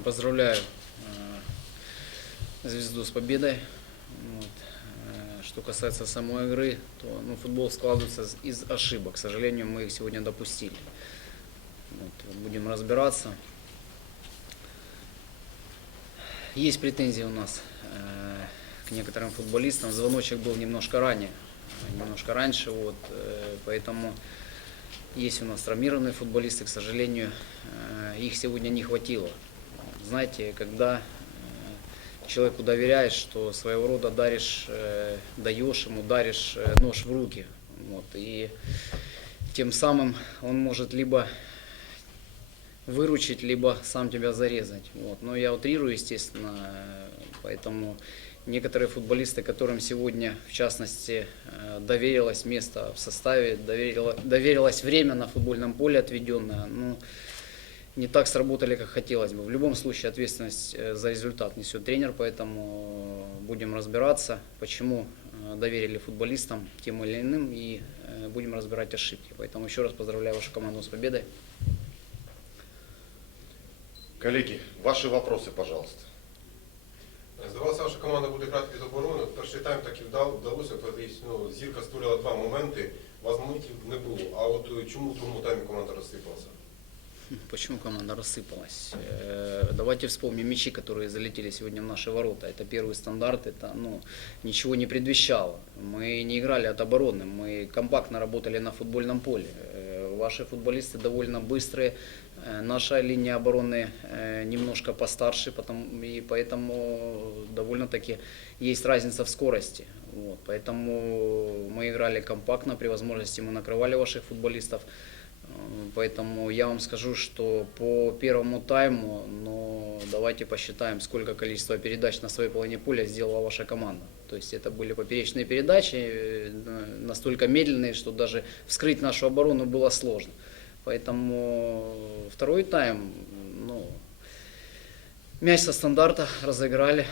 Поздравляю э, звезду с победой. Вот. Э, Что касается самой игры, то ну, футбол складывается из- ошибок. К сожалению, мы их сегодня допустили. Вот, будем разбираться. Есть претензии у нас э, к некоторым футболистам. Звоночек был немножко ранее, немножко раньше, вот, поэтому есть у нас травмированные футболисты, к сожалению, их сегодня не хватило. Знаете, когда э, человеку доверяешь, что своего рода даришь, э, даешь ему, даришь э, нож в руки, вот, и тем самым он может либо выручить, либо сам тебя зарезать. Вот. Но я утрирую, естественно, поэтому некоторые футболисты, которым сегодня, в частности, доверилось место в составе, доверило- доверилось время на футбольном поле отведенное, ну, не так сработали, как хотелось бы. В любом случае ответственность э, за результат несет тренер, поэтому будем разбираться, почему э, доверили футболистам тем или иным, и э, будем разбирать ошибки. Поэтому еще раз поздравляю вашу команду с победой. Коллеги, ваши вопросы, пожалуйста. Здавалося, що команда буде грати від оборони. Перший тайм так і вдав, вдалося. Тобто, ну, зірка створила два моменти, у вас моментів не було. А от е, чому в другому таймі команда розсипалася? Почему команда рассыпалась? Э, Давайте вспомним мячи, которые залетели сегодня в наши ворота. Это первый стандарт, это ну, ничего не предвещало. Мы не играли от обороны, мы компактно работали на футбольном поле. Э, Ваши футболисты довольно быстрые, э, наша линия обороны немножко постарше, и поэтому довольно-таки есть разница в скорости. Вот, поэтому мы играли компактно, при возможности мы накрывали ваших футболистов. Поэтому я вам скажу, что по первому тайму, но давайте посчитаем, сколько количество передач на своей половине поля сделала ваша команда. То есть это были поперечные передачи, э, настолько медленные, что даже вскрыть нашу оборону было сложно. Поэтому второй тайм, ну, мяч со стандарта разыграли,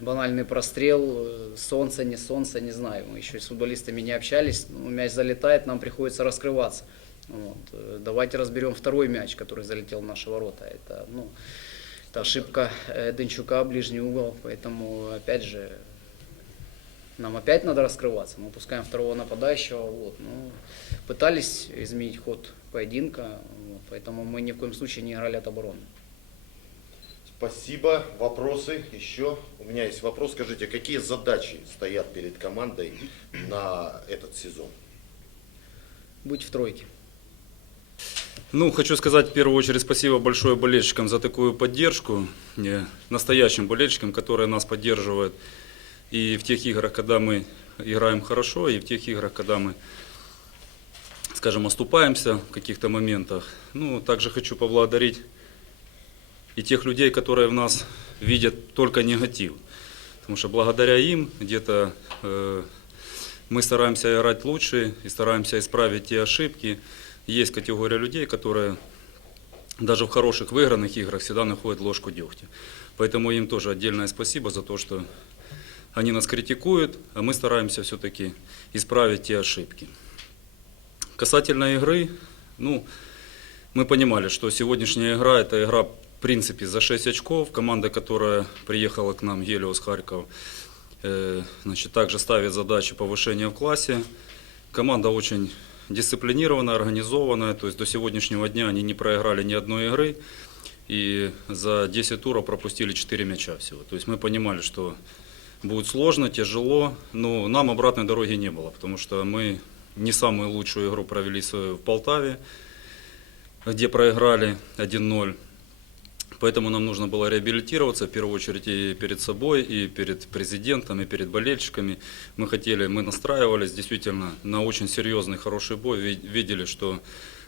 банальный прострел, солнце, не солнце, не знаю. Мы еще с футболистами не общались. Ну, мяч залетает, нам приходится раскрываться. Вот. Э, Давайте разберем второй мяч, который залетел в наши ворота. Это, ну, это ошибка э, Денчука, ближний угол. Поэтому, опять же, нам опять надо раскрываться. Мы пускаем второго нападающего. Вот. Ну, пытались изменить ход поединка, вот. поэтому мы ни в коем случае не играли от обороны. Спасибо. Вопросы еще? У меня есть вопрос. Скажите, какие задачи стоят перед командой на этот сезон? Будь в тройке. Ну, хочу сказать в первую очередь спасибо большое болельщикам за такую поддержку, э, настоящим болельщикам, которые нас поддерживают и в тех играх, когда мы играем хорошо, и в тех играх, когда мы, скажем, оступаемся в каких-то моментах. Ну, также хочу поблагодарить и тех людей, которые в нас видят только негатив. Потому что благодаря им где-то э, мы стараемся играть лучше и стараемся исправить те ошибки. Есть категория людей, которые даже в хороших выигранных играх всегда находят ложку дегтя. Поэтому им тоже отдельное спасибо за то, что они нас критикуют, а мы стараемся все-таки исправить те ошибки. Касательно игры, ну, мы понимали, что сегодняшняя игра – это игра, в принципе, за 6 очков. Команда, которая приехала к нам, Гелиос Харьков, э, значит, также ставит задачи повышения в классе. Команда очень дисциплинированная, организованная. То есть до сегодняшнего дня они не проиграли ни одной игры. И за 10 туров пропустили 4 мяча всего. То есть мы понимали, что будет сложно, тяжело, но нам обратной дороги не было, потому что мы не самую лучшую игру провели в Полтаве, где проиграли 1-0. Поэтому нам нужно было реабилитироваться, в первую очередь и перед собой, и перед президентом, и перед болельщиками. Мы хотели, мы настраивались действительно на очень серьезный, хороший бой, Ви- видели, что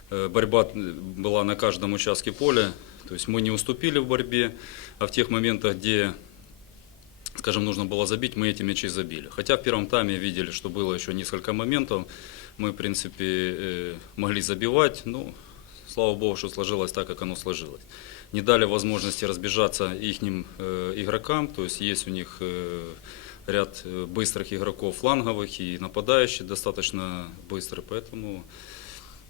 э, борьба была на каждом участке поля, то есть мы не уступили в борьбе, а в тех моментах, где скажем, нужно было забить, мы эти мячи забили. Хотя в первом тайме видели, что было еще несколько моментов, мы, в принципе, э, могли забивать, ну, слава богу, что сложилось так, как оно сложилось. Не дали возможности разбежаться их игрокам, то есть есть у них э, ряд э, быстрых игроков фланговых и нападающих достаточно быстрый, поэтому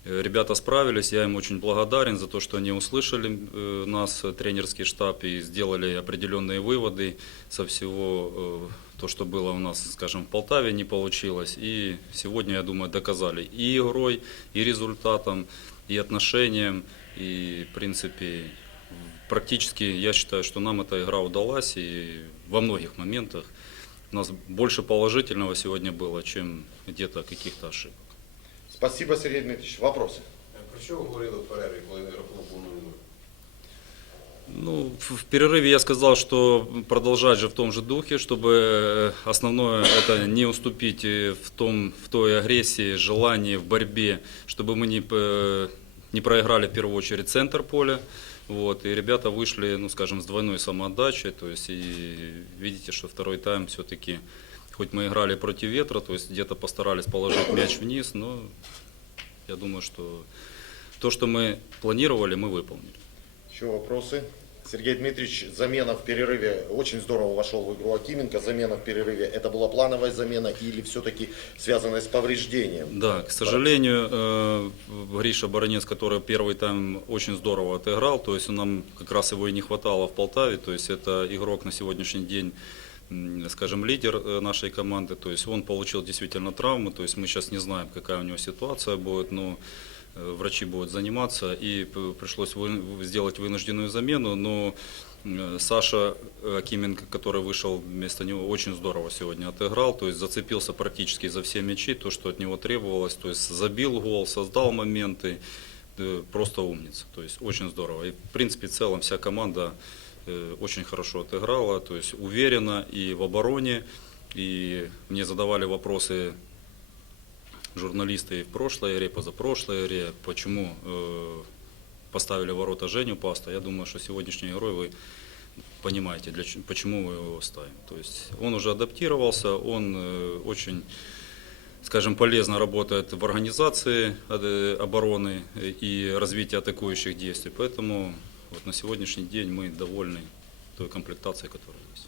Э, Ребята справились, я им очень благодарен за то, что они услышали э, нас, э, тренерский штаб, и сделали определенные выводы со всего э, то, что было у нас, скажем, в Полтаве не получилось. И сегодня, я думаю, доказали и игрой, и результатом, и отношением, и, в принципе, практически я считаю, что нам эта игра удалась, и во многих моментах у нас больше положительного сегодня было, чем где-то каких-то ошибок. Спасибо, Сергей Дмитриевич. Вопросы? Е, Про що ви говорили в перерві, коли рахунок був 0-0? Ну, в перерыве я сказал, что продолжать же в том же духе, чтобы э, основное это не уступить э, в, том, в той агрессии, желании, в борьбе, чтобы мы не, не проиграли в первую очередь центр поля. Вот, и ребята вышли, ну, скажем, с двойной самоотдачей. То есть, и видите, что второй тайм все-таки, хоть мы играли против ветра, то есть где-то постарались положить мяч вниз, но я думаю, что то, что мы планировали, мы выполнили. Еще вопросы? Сергей Дмитриевич, замена в перерыве, очень здорово вошел в игру Акименко, замена в перерыве, это была плановая замена или все-таки связанная с повреждением? Да, к сожалению, э, Гриша Баранец, который первый тайм очень здорово отыграл, то есть нам как раз его и не хватало в Полтаве, то есть это игрок на сегодняшний день, скажем, лидер э, нашей команды, то есть он получил действительно травму, то есть мы сейчас не знаем, какая у него ситуация будет, но врачи будут заниматься, и пришлось сделать вынужденную замену, но э, Саша Акименко, который вышел вместо него, очень здорово сегодня отыграл, то есть зацепился практически за все мячи, то, что от него требовалось, то есть забил гол, создал моменты, э, просто умница, то есть очень здорово. И в принципе в целом вся команда э, очень хорошо отыграла, то есть уверенно и в обороне, и мне задавали вопросы журналисты и в прошлой игре, позапрошлой игре, почему э, поставили ворота Женю Паста. Я думаю, что сегодняшней игрой вы понимаете, для, почему мы его ставим. То есть он уже адаптировался, он э, очень, скажем, полезно работает в организации э, обороны и развитии атакующих действий. Поэтому вот на сегодняшний день мы довольны той комплектацией, которая есть.